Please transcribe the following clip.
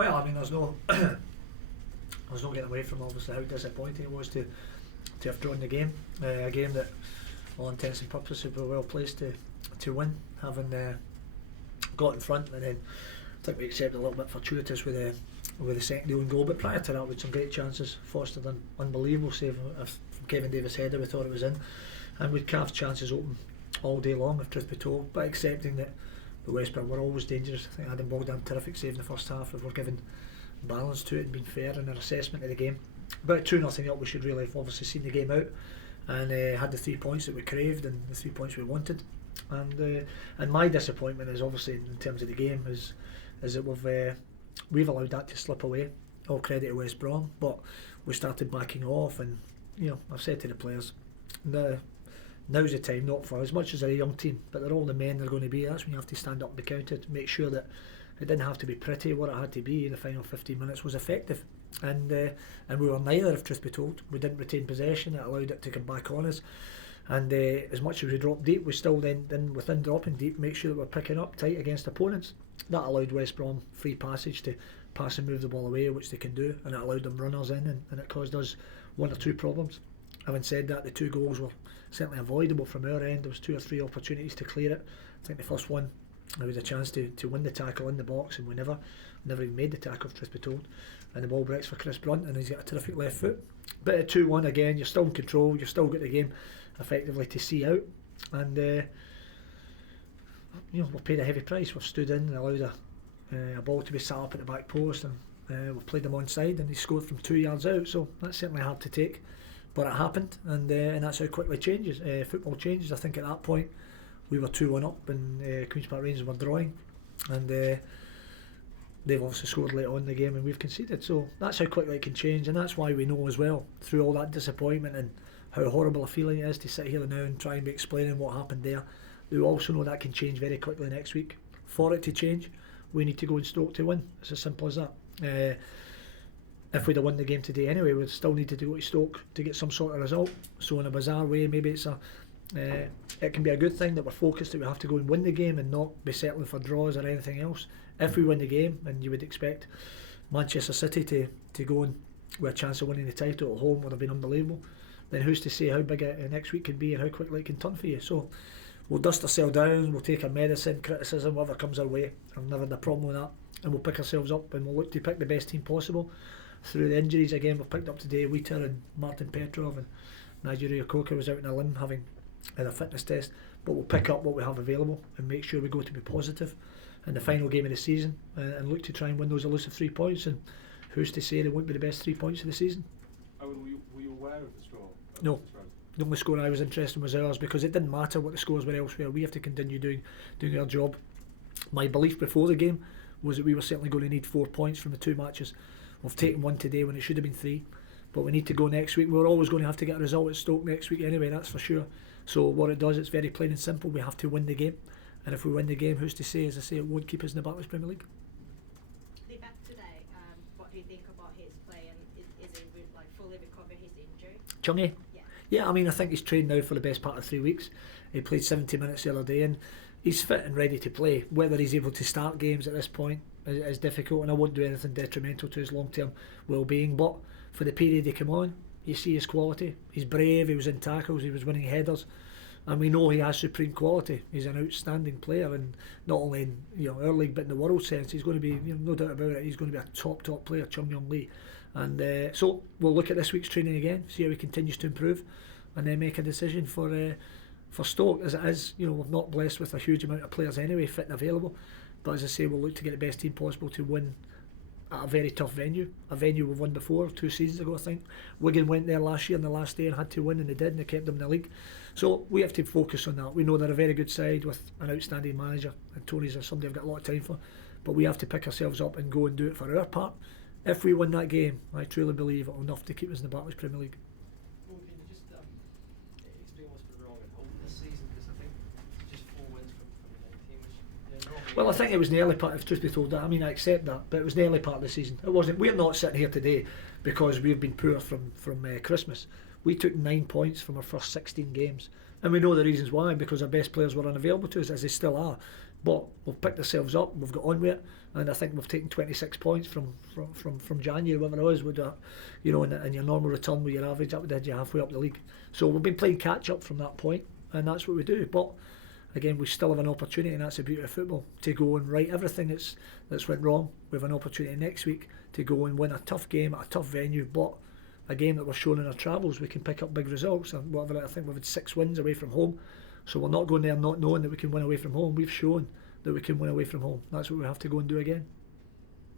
Well, I mean, there's no getting away from obviously how disappointing it was to have drawn the game. A game that, all intents and purposes, we were well placed to win, having got in front, and then I think we accepted a little bit fortuitous with the second own goal. But prior to that, with some great chances, fostered an unbelievable save from Kevin Davis' header. We thought it was in, and we'd carved chances open all day long, if truth be told. But accepting that the West Brom were always dangerous. I think Adam Bogdan, terrific save in the first half. If we're given balance to it and been fair in our assessment of the game. But 2-0 up, we should really have obviously seen the game out and had the 3 points that we craved and the 3 points we wanted. And my disappointment is obviously in terms of the game is that we've allowed that to slip away. All credit to West Brom, but we started backing off, and I've said to the players, now's the time, not for as much as they're a young team, but they're all the men they're going to be. That's when you have to stand up and be counted, make sure that it didn't have to be pretty. What it had to be in the final 15 minutes was effective, and we were neither, if truth be told. We didn't retain possession. It allowed it to come back on us, and as much as we dropped deep, we still then within dropping deep make sure that we're picking up tight against opponents. That allowed West Brom free passage to pass and move the ball away, which they can do, and it allowed them runners in, and it caused us 1 or 2 problems. Having said that, the 2 goals were certainly avoidable from our end. There was 2 or 3 opportunities to clear it. I think the first one, there was a chance to win the tackle in the box, and we never even made the tackle, if truth be told. And the ball breaks for Chris Brunt, and he's got a terrific left foot. But at 2-1 again, you're still in control. You've still got the game effectively to see out, and we've paid a heavy price. We've stood in and allowed a ball to be sat up at the back post, and we've played them onside, and he scored from 2 yards out. So that's certainly hard to take, but it happened, and that's how quickly football changes. I think at that point we were 2-1 up, and Queen's Park Rangers were drawing, and they've obviously scored late on in the game, and we've conceded. So that's how quickly it can change, and that's why we know as well, through all that disappointment and how horrible a feeling it is to sit here now and try and be explaining what happened there, we also know that can change very quickly next week. For it to change, we need to go and Stoke to win. It's as simple as that. If we'd have won the game today anyway, we'd still need to go to Stoke to get some sort of result. So in a bizarre way, maybe it can be a good thing that we're focused, that we have to go and win the game and not be settling for draws or anything else. If we win the game, and you would expect Manchester City to go in with a chance of winning the title at home, would have been unbelievable, then who's to say how big next week can be and how quickly it can turn for you. So we'll dust ourselves down, we'll take our medicine, criticism, whatever comes our way. I've never had a problem with that, and we'll pick ourselves up, and we'll look to pick the best team possible through the injuries. Again, we've picked up today Wheater and Martin Petrov, and Nigeria Coker was out on a limb having a fitness test, but we'll pick up what we have available and make sure we go to be positive in the final game of the season, and look to try and win those elusive 3 points. And who's to say they won't be the best 3 points of the season? Were you aware of the score? No. The only score I was interested in was ours, because it didn't matter what the scores were elsewhere. We have to continue doing our job. My belief before the game was that we were certainly going to need 4 points from the 2 matches. We've taken 1 today when it should have been 3, but we need to go next week. We're always going to have to get a result at Stoke next week anyway, that's for sure. So what it does, it's very plain and simple. We have to win the game, and if we win the game, who's to say, as I say, it won't keep us in the Barclays Premier League. The back today, what do you think about his play, and is he fully recover his injury? Chungy? Yeah, I mean, I think he's trained now for the best part of 3 weeks. He played 70 minutes the other day, and he's fit and ready to play. Whether he's able to start games at this point is difficult, and I won't do anything detrimental to his long-term well-being. But for the period he came on, you see his quality. He's brave, he was in tackles, he was winning headers, and we know he has supreme quality. He's an outstanding player, and not only in our league but in the world sense. He's going to be, no doubt about it, he's going to be a top player, Chung Young Lee. And so we'll look at this week's training again, see how he continues to improve, and then make a decision for Stoke. As it is, we're not blessed with a huge amount of players anyway, fit and available. But as I say, we'll look to get the best team possible to win at a very tough venue. A venue we've won before, 2 seasons ago I think. Wigan went there last year on the last day and had to win, and they did, and they kept them in the league. So we have to focus on that. We know they're a very good side with an outstanding manager, and Tony's somebody I've got a lot of time for. But we have to pick ourselves up and go and do it for our part. If we win that game, I truly believe it will enough to keep us in the Barclays Premier League. Well, can you just explain what's been wrong at home this season? Because I think just 4 wins from the 9 teams. Well, I think it was in the early part, if truth be told. I mean, I accept that, but it was the early part of the season. It wasn't. We're not sitting here today because we've been poor from Christmas. We took 9 points from our first 16 games. And we know the reasons why, because our best players were unavailable to us, as they still are. But we've picked ourselves up, we've got on with it, and I think we've taken 26 points from January, whatever it was, with you know, in your normal return with your average up there, you're halfway up the league. So we've been playing catch up from that point, and that's what we do. But again, we still have an opportunity, and that's the beauty of football, to go and right everything that's went wrong. We have an opportunity next week to go and win a tough game at a tough venue, but a game that we're shown in our travels we can pick up big results. And whatever, I think we've had 6 wins away from home, so we're not going there not knowing that we can win away from home. We've shown that we can win away from home. That's what we have to go and do again.